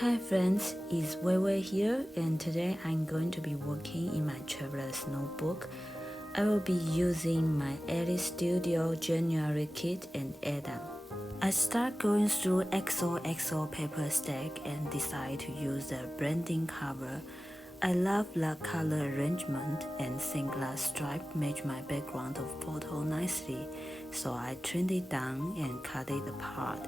Hi friends, it's Weiwei here, and today I'm going to be working in my traveler's notebook. I will be using my Elle Studio January kit and add-on. I start going through XOXO paper stack and decide to use the branding cover. I love the color arrangement and think the stripe match my background of photo nicely, so I trimmed it down and cut it apart.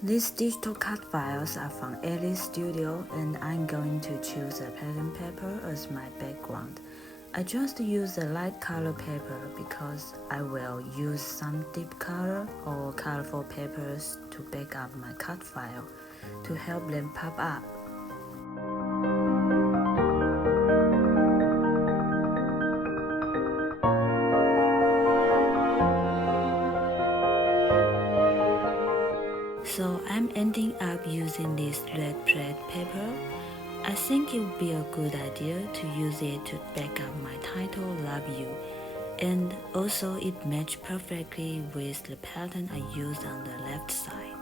These digital cut files are from Elle Studio, and I'm going to choose a pattern paper as my background. I just use a light color paper because I will use some deep color or colorful papers to back up my cut file to help them pop up. So I'm ending up using this red plaid paper. I think it would be a good idea to use it to back up my title Love You, and also it matched perfectly with the pattern I used on the left side.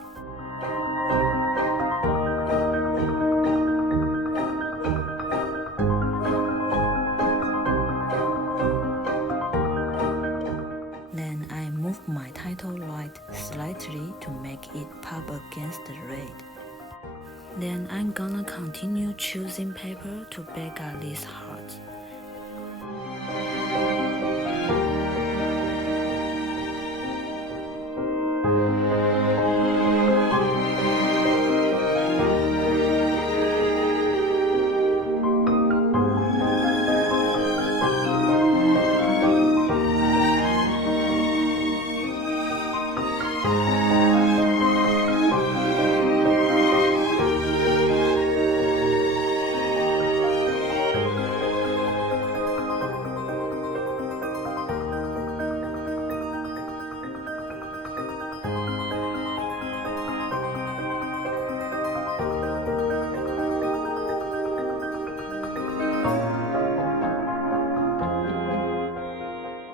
Then I move my title light slightly to make it pop against the red. Then I'm gonna continue choosing paper to back up these hearts.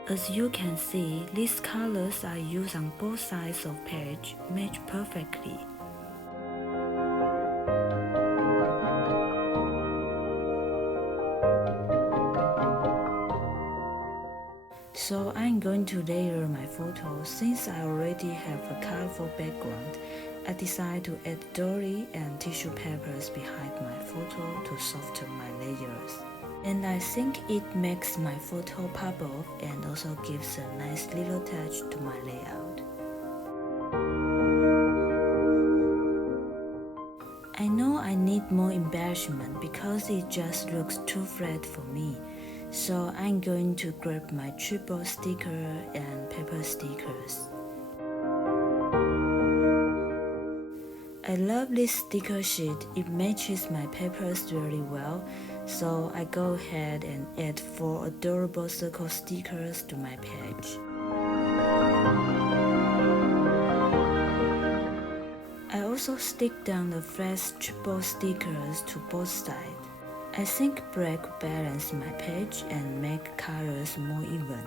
As you can see, these colors I use on both sides of page match perfectly. So I'm going to layer my photo. Since I already have a colorful background, I decide to add doily and tissue papers behind my photo to soften my layers. And I think it makes my photo pop off and also gives a nice little touch to my layout. I know I need more embellishment because it just looks too flat for me. So I'm going to grab my Chipboard sticker and paper stickers. I love this sticker sheet, it matches my papers really well, so I go ahead and add 4 adorable circle stickers to my page. I also stick down the flat Chipboard stickers to both sides. I think black will balance my page and make colors more even.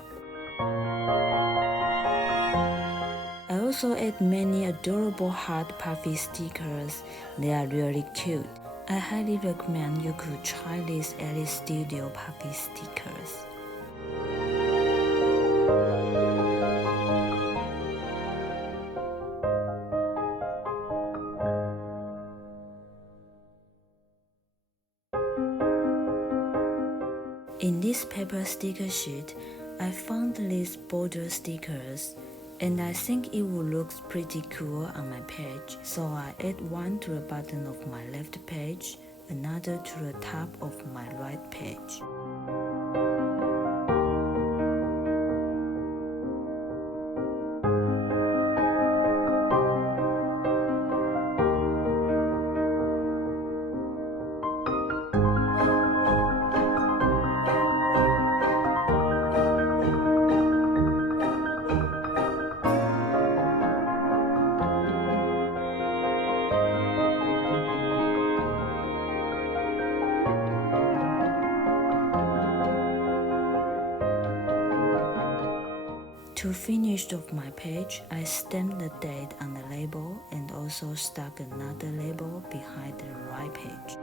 I also add many adorable heart Puffy stickers. They are really cute. I highly recommend you could try these Elle Studio Puffy stickers. In this paper sticker sheet, I found these border stickers, and I think it will look pretty cool on my page, so I add one to the bottom of my left page, another to the top of my right page. To finish off my page, I stamped the date on the label and also stuck another label behind the right page.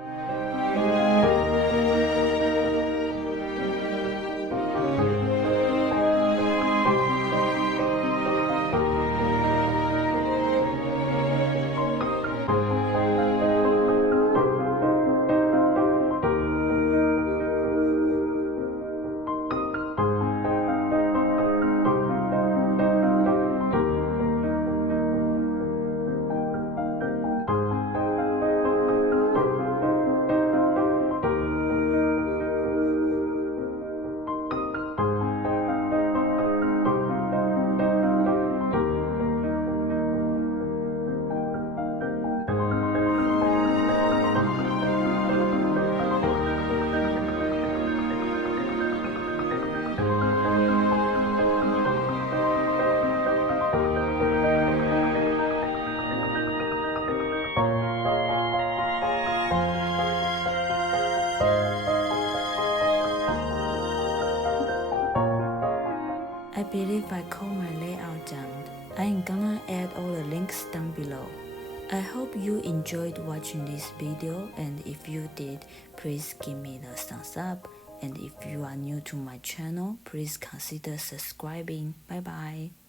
I believe I call my layout done. I am gonna add all the links down below. I hope you enjoyed watching this video, and if you did, please give me the thumbs up, and if you are new to my channel, please consider subscribing. Bye bye.